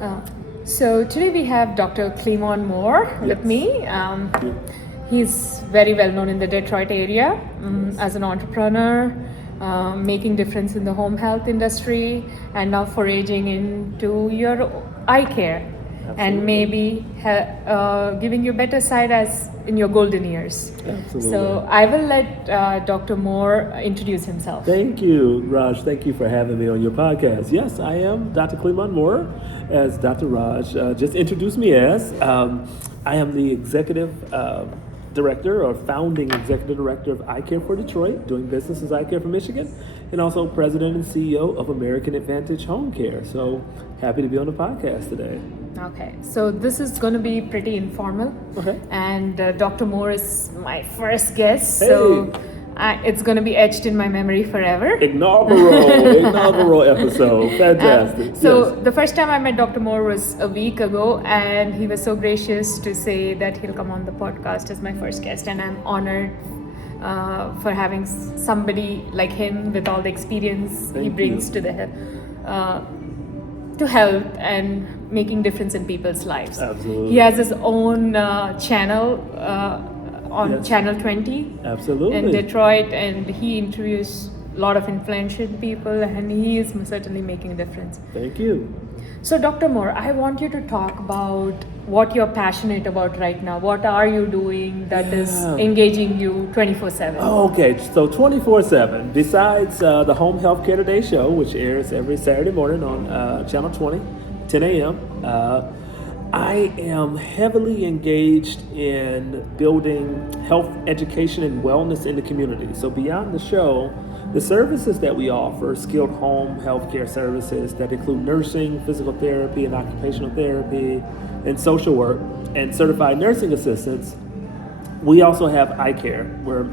Uh, so today we have Dr. Clemon Moore with me. He's very well known in the Detroit area as an entrepreneur, making difference in the home health industry, and now foraging into your eye care. Absolutely. And maybe giving you better side as in your golden years. Absolutely. So I will let Dr. Moore introduce himself. Thank you, Raj. Thank you for having me on your podcast. Yes, I am Dr. Clemon Moore, as Dr. Raj just introduced me as. I am the executive director or founding executive director of Eye Care for Detroit, doing business as Eye Care for Michigan, and also president and CEO of American Advantage Home Care. So happy to be on the podcast today. Okay, so this is going to be pretty informal. Okay. And Dr. Moore is my first guest, so it's going to be etched in my memory forever. Inaugural episode. Fantastic. So Yes. the first time I met Dr. Moore was a week ago, and he was so gracious to say that he'll come on the podcast as my first guest, and I'm honored for having somebody like him with all the experience he brings to the to health and making difference in people's lives. Absolutely. He has his own channel on Channel 20 Absolutely. in Detroit, and he interviews a lot of influential people, and he is certainly making a difference. Thank you. So Dr. Moore, I want you to talk about what you're passionate about right now. What are you doing that is engaging you 24/7? Okay, so 24/7, besides the Home Health Care Today show, which airs every Saturday morning on Channel 20, 10 a.m., I am heavily engaged in building health education and wellness in the community. So beyond the show, the services that we offer, skilled home healthcare services that include nursing, physical therapy, and occupational therapy, and social work, and certified nursing assistants. We also have eye care, where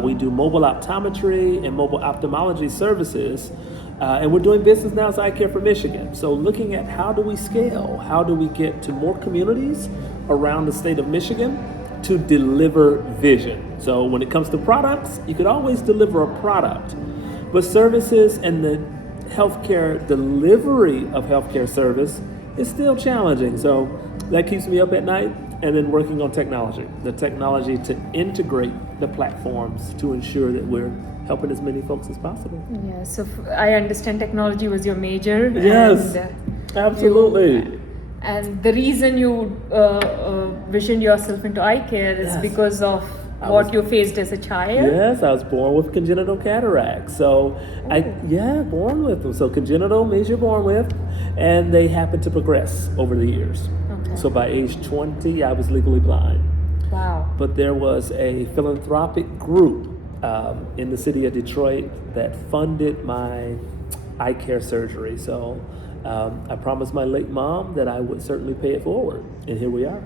we do mobile optometry and mobile ophthalmology services, and we're doing business now as Eye Care for Michigan. So looking at how do we scale, how do we get to more communities around the state of Michigan to deliver vision. So when it comes to products, you could always deliver a product, but services and the healthcare delivery of healthcare service is still challenging. So that keeps me up at night, and then working on technology, the technology to integrate the platforms to ensure that we're helping as many folks as possible. Yeah, so I understand technology was your major. Yes, absolutely. And the reason you visioned yourself into eye care is because of what you faced as a child. Yes, I was born with congenital cataracts. So born with them. So congenital means you're born with, and they happen to progress over the years. Okay. So by age 20, I was legally blind. Wow. But there was a philanthropic group in the city of Detroit that funded my eye care surgery. So I promised my late mom that I would certainly pay it forward, and here we are.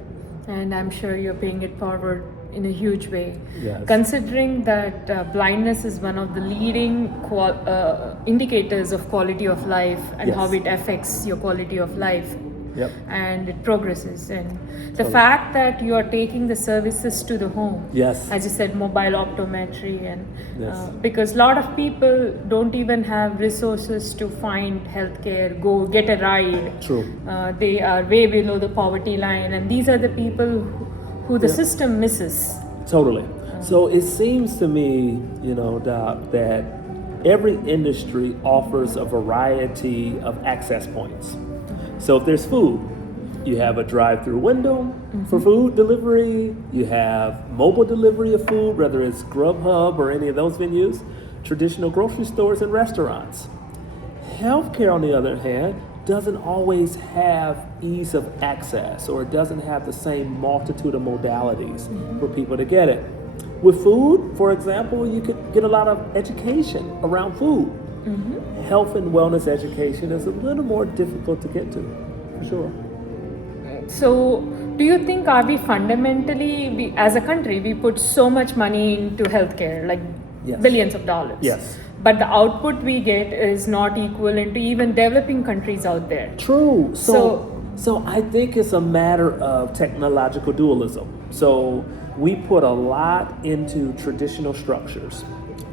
And I'm sure you're paying it forward in a huge way. Yes. Considering that blindness is one of the leading indicators of quality of life and how it affects your quality of life. Yep. And it progresses, and the fact that you are taking the services to the home, as you said, mobile optometry, and because a lot of people don't even have resources to find healthcare, go get a ride. True. They are way below the poverty line, and these are the people who the system misses. Totally. So it seems to me, Doc, that every industry offers a variety of access points. So if there's food, you have a drive-through window for food delivery. You have mobile delivery of food, whether it's Grubhub or any of those venues, traditional grocery stores and restaurants. Healthcare, on the other hand, doesn't always have ease of access, or it doesn't have the same multitude of modalities for people to get it. With food, for example, you could get a lot of education around food. Health and wellness education is a little more difficult to get to, for sure. So, do you think are we fundamentally, as a country, we put so much money into healthcare, like billions of dollars? Yes. But the output we get is not equivalent to even developing countries out there. True. So I think it's a matter of technological dualism. So we put a lot into traditional structures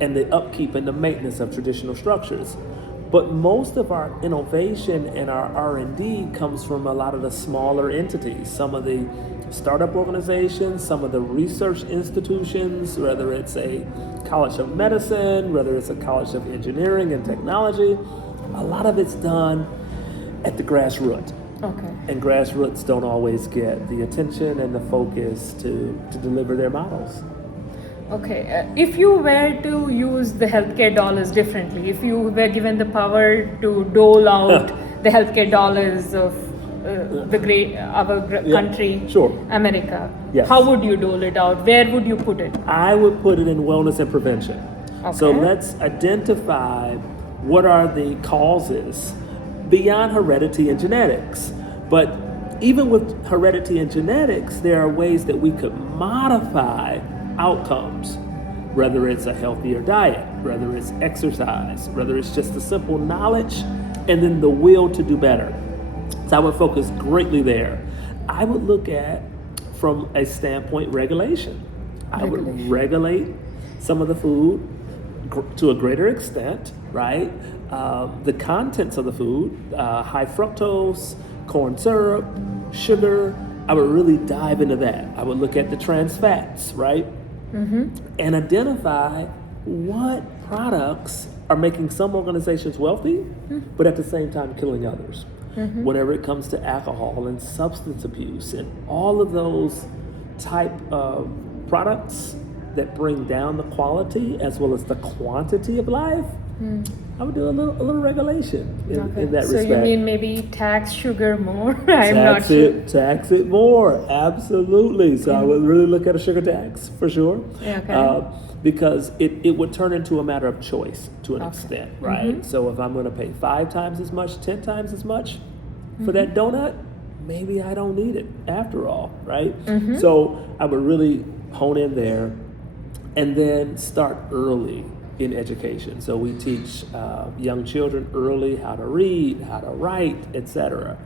and the upkeep and the maintenance of traditional structures. But most of our innovation and our R&D comes from a lot of the smaller entities, some of the startup organizations, some of the research institutions, whether it's a college of medicine, whether it's a college of engineering and technology. A lot of it's done at the grassroots. Okay. And grassroots don't always get the attention and the focus to deliver their models. Okay. If you were to use the healthcare dollars differently, if you were given the power to dole out the healthcare dollars of country, sure. America, Yes. how would you dole it out? Where would you put it? I would put it in wellness and prevention. Okay. So let's identify what are the causes beyond heredity and genetics. But even with heredity and genetics, there are ways that we could modify outcomes, whether it's a healthier diet, whether it's exercise, whether it's just the simple knowledge and then the will to do better. So I would focus greatly there. I would look at, from a standpoint, regulation. I would regulate some of the food to a greater extent, right? The contents of the food, high fructose, corn syrup, sugar. I would really dive into that. I would look at the trans fats, right? And identify what products are making some organizations wealthy, but at the same time killing others. Whenever it comes to alcohol and substance abuse and all of those type of products that bring down the quality as well as the quantity of life, I would do a little regulation in that respect. So you mean maybe tax sugar more? I'm not sure. Tax it more, absolutely. So I would really look at a sugar tax for sure. Okay. Because it would turn into a matter of choice to an extent, right? So if I'm going to pay 5 times as much, 10 times as much for that donut, maybe I don't need it after all, right? So I would really hone in there and then start early in education. So we teach young children early how to read, how to write, etc.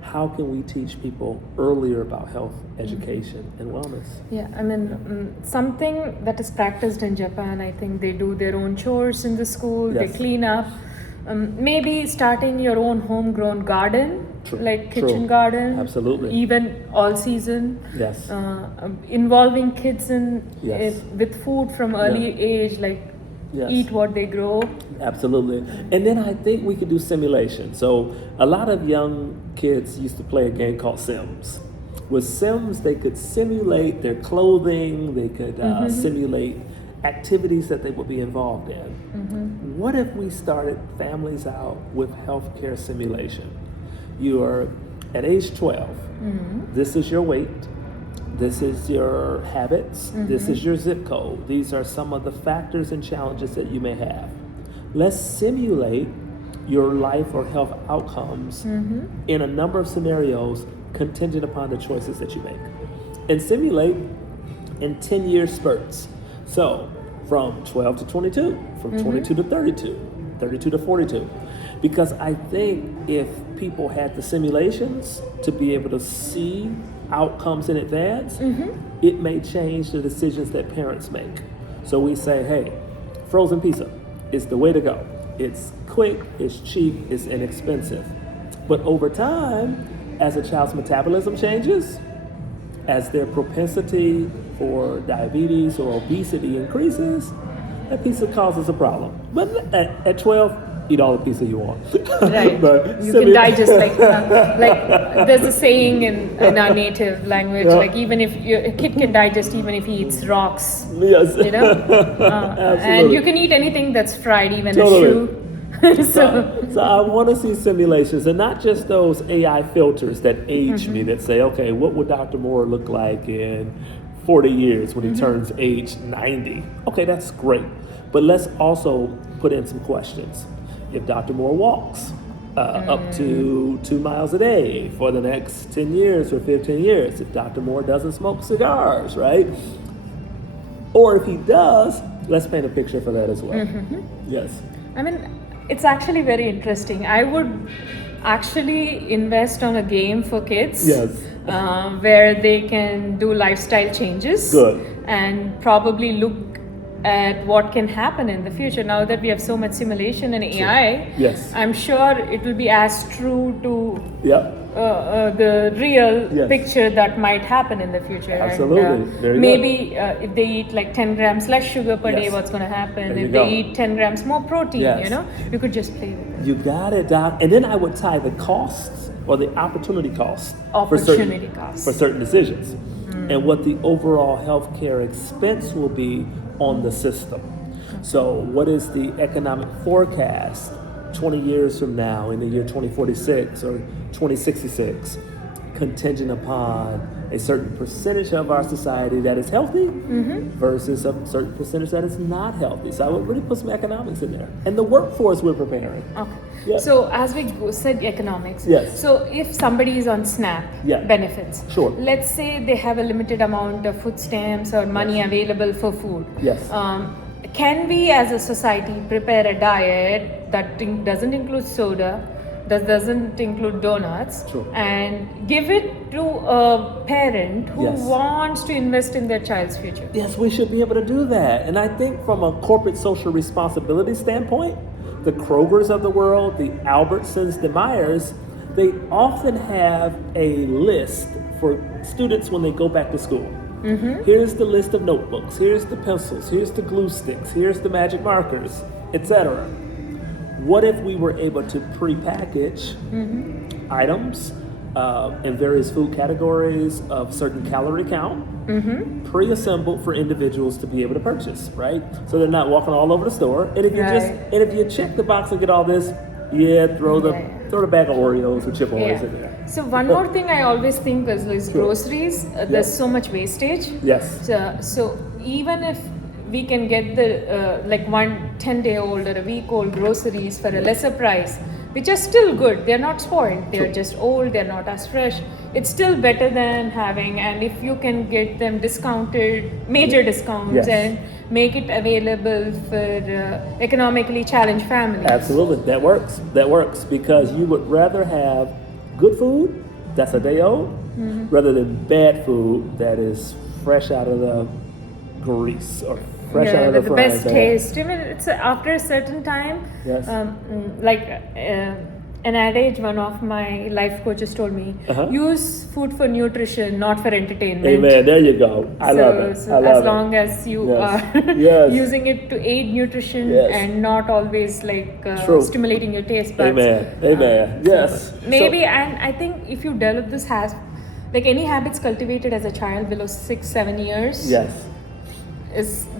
How can we teach people earlier about health, education, and wellness? Yeah, I mean, something that is practiced in Japan, I think they do their own chores in the school, they clean up. Maybe starting your own homegrown garden, like kitchen garden. Absolutely. Even all season. Yes. Involving kids with food from early age, like eat what they grow. Absolutely. And then I think we could do simulation. So a lot of young kids used to play a game called Sims. With Sims, they could simulate their clothing, they could simulate activities that they would be involved in. What if we started families out with healthcare simulation? You are at age 12. This is your weight. This is your habits. This is your zip code. These are some of the factors and challenges that you may have. Let's simulate your life or health outcomes in a number of scenarios contingent upon the choices that you make. And simulate in 10-year spurts. So from 12 to 22, from 22 to 32, 32 to 42. Because I think if people had the simulations to be able to see outcomes in advance, it may change the decisions that parents make. So we say, hey, frozen pizza is the way to go. It's quick, it's cheap, it's inexpensive. But over time, as a child's metabolism changes, as their propensity for diabetes or obesity increases, that pizza causes a problem. But at 12, eat all the pizza you want. Right. But you can digest like there's a saying in our native language, like even if a kid can digest even if he eats rocks. Yes. You know? And you can eat anything that's fried, even a shoe. So I want to see simulations, and not just those AI filters that age me, that say, okay, what would Dr. Moore look like in 40 years when he turns age 90? Okay, that's great. But let's also put in some questions. If Dr. Moore walks up to 2 miles a day for the next 10 years or 15 years, if Dr. Moore doesn't smoke cigars, right? Or if he does, let's paint a picture for that as well. Yes. I mean, it's actually very interesting. I would actually invest on a game for kids. Yes. Where they can do lifestyle changes. Good. And probably look at what can happen in the future. Now that we have so much simulation and AI, Yes. I'm sure it will be as true to Yep. the real Yes. picture that might happen in the future. Absolutely. And, Very good. maybe if they eat like 10 grams less sugar per day, Yes. what's going to happen? There you If go. they eat 10 grams more protein, Yes. you know, you could just play with it. You got it, Doc. And then I would tie the costs or the opportunity costs Opportunity costs. for certain decisions and what the overall healthcare expense will be on the system. So, what is the economic forecast 20 years from now in the year 2046 or 2066, contingent upon a certain percentage of our society that is healthy versus a certain percentage that is not healthy. So I would really put some economics in there. And the workforce we're preparing. Okay. Yeah. So as we said economics. Yes. So if somebody is on SNAP Yeah. benefits, Sure. let's say they have a limited amount of food stamps or money available for food. Yes. Can we as a society prepare a diet that doesn't include soda, that doesn't include donuts, Sure. and give it to a parent who Yes. wants to invest in their child's future? Yes, we should be able to do that. And I think from a corporate social responsibility standpoint, the Krogers of the world, the Albertsons, the Meyers, they often have a list for students when they go back to school. Here's the list of notebooks, here's the pencils, here's the glue sticks, here's the magic markers, etc. What if we were able to pre-package items in various food categories of certain calorie count, pre-assembled for individuals to be able to purchase, right? So they're not walking all over the store. And if you if you check the box and get all this, throw the bag of Oreos or chip Oreos in there. So one more thing I always think is groceries. There's so much wastage. Yes. So even if we can get the like 10-day-old or a week-old groceries for a lesser price, which are still good. They're not spoiled. They're just old. They're not as fresh. It's still better than having. And if you can get them discounted, major discounts, and make it available for economically challenged families. Absolutely, that works. That works because you would rather have good food that's a day old rather than bad food that is fresh out of the grease or fresh out of the with the frying best pan. taste. Even it's after a certain time. Yes. An adage one of my life coaches told me: use food for nutrition, not for entertainment. Amen. There you go. I love it. So I love as it. long as you are using it to aid nutrition and not always like stimulating your taste buds. Amen. Amen. Yes. Maybe, and I think if you develop this like any habits cultivated as a child below 6-7 years. Yes.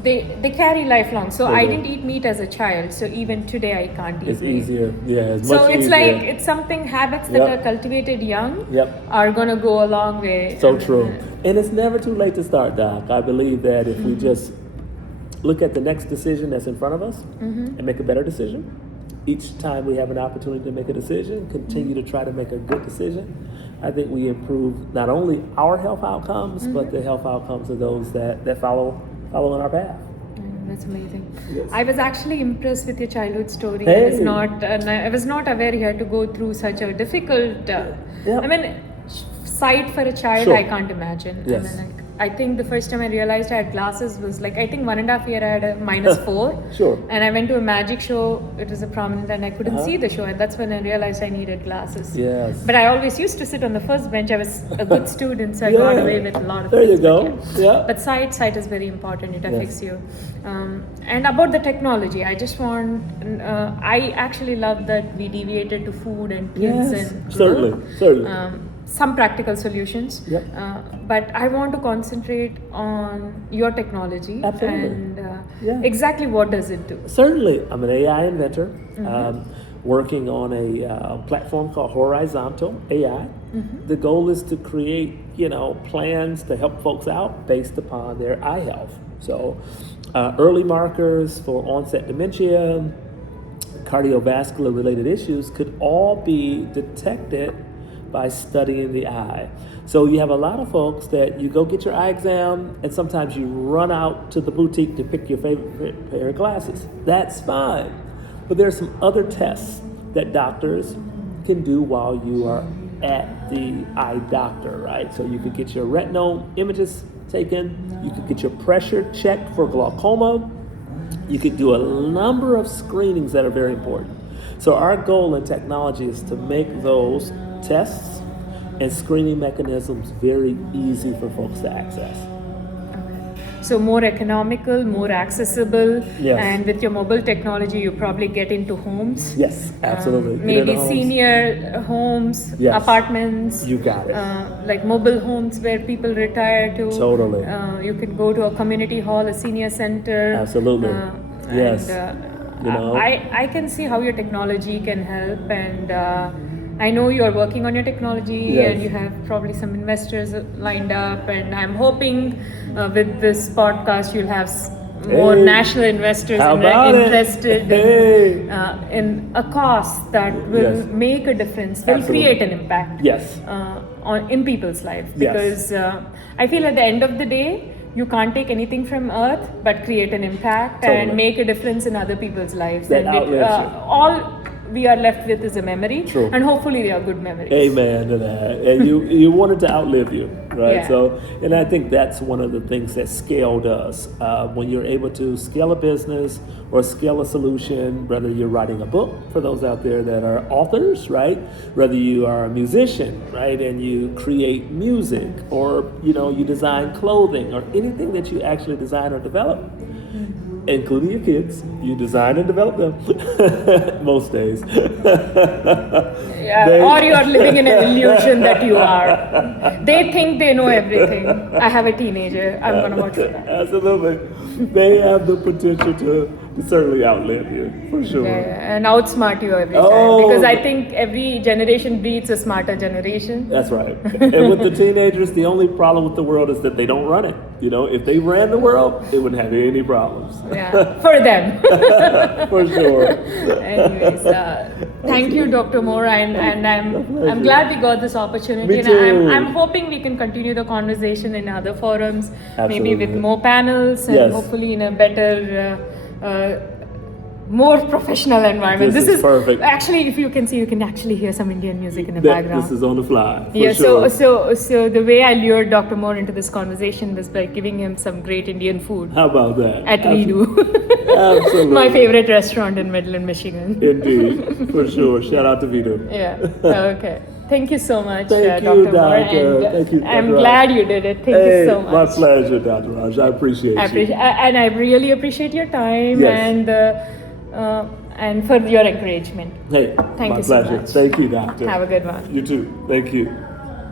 They carry lifelong. So They I do. didn't eat meat as a child. So even today I can't eat It's meat. easier. Yeah. It's So much it's easier. like it's something habits that are cultivated young are gonna go a long way. So true. And it's never too late to start, Doc. I believe that if we just look at the next decision that's in front of us and make a better decision, each time we have an opportunity to make a decision, continue to try to make a good decision, I think we improve not only our health outcomes, but the health outcomes of those that follow in our path. That's amazing. Yes. I was actually impressed with your childhood story. Hey. I was not aware you had to go through such a difficult. I mean, sight for a child, Sure. I can't imagine. Yes. I mean, I think the first time I realized I had glasses was like, I think 1.5 years I had a -4. Sure. And I went to a magic show. It was a prominent, and I couldn't see the show, and that's when I realized I needed glasses. Yes. But I always used to sit on the first bench. I was a good student, so I got away with a lot of There you things. go. Yeah. But sight is very important. It affects you. And about the technology, I just want. I actually love that we deviated to food and kids and certainly. some practical solutions. Yep. But I want to concentrate on your technology. Absolutely. And exactly what does it do? Certainly. I'm an AI inventor, working on a platform called Horizontal AI. The goal is to create, plans to help folks out based upon their eye health. So, early markers for onset dementia, cardiovascular related issues could all be detected by studying the eye. So you have a lot of folks that you go get your eye exam and sometimes you run out to the boutique to pick your favorite pair of glasses. That's fine. But there's some other tests that doctors can do while you are at the eye doctor, right? So you could get your retinal images taken, you could get your pressure checked for glaucoma, You could do a number of screenings that are very important. So our goal in technology is to make those tests and screening mechanisms very easy for folks to access. So more economical, more accessible, Yes. and with your mobile technology, you probably get into homes. Yes, absolutely. Get Maybe into homes. senior homes, Yes. apartments. You got it. Like mobile homes where people retire to. Totally. You can go to a community hall, a senior center. Absolutely. Yes. And, You know. I can see how your technology can help, and I know you're working on your technology, Yes. and you have probably some investors lined up, and I'm hoping with this podcast you'll have more Hey, national investors how about it? interested Hey. in a cause that will Yes. make a difference, will Absolutely. create an impact Yes. in people's life. Yes. Because I feel at the end of the day, you can't take anything from Earth but create an impact Totally. and make a difference in other people's lives. That And outlives you. all we are left with is a memory, True. and hopefully they are good memories. Amen to that. And you want it to outlive you, right? Yeah. So, and I think that's one of the things that scale does. When you're able to scale a business or scale a solution, whether you're writing a book, for those out there that are authors, right? Whether you are a musician, right, and you create music, or you design clothing, or anything that you actually design or develop. Including your kids, you design and develop them most days. Yeah, or you are living in an illusion that you are. They think they know everything. I have a teenager. I'm gonna watch that. Absolutely. They have the potential to certainly outlive you, for sure. Yeah, and outsmart you every Oh. time. Because I think every generation breeds a smarter generation. That's right. And with the teenagers, the only problem with the world is that they don't run it. If they ran the world, they wouldn't have any problems. Yeah, for them. For sure. Anyways, thank you, Dr. Moore, and I'm glad we got this opportunity. Me And too. I'm hoping we can continue the conversation in other forums, maybe Absolutely. with more panels, and Yes. hopefully in a better, more professional environment. This is perfect. Actually, if you can see, you can actually hear some Indian music in the This background. is on the fly. For Yeah, sure. so the way I lured Dr. Moore into this conversation was by giving him some great Indian food How about that? at Vidu, Absolutely. my favorite restaurant in Midland, Michigan. Indeed, for sure. Shout out to Vito. Yeah. Okay. Thank you so much, Thank Dr. you, Moore. Doctor. And Thank you, I'm Dr. Raj. glad you did it. Thank Hey, you so much. my pleasure, Dr. Raj. I appreciate you. And I really appreciate your time Yes. and for your encouragement. Hey, Thank my you so pleasure. much. Thank you, Doctor. Have a good one. You too. Thank you.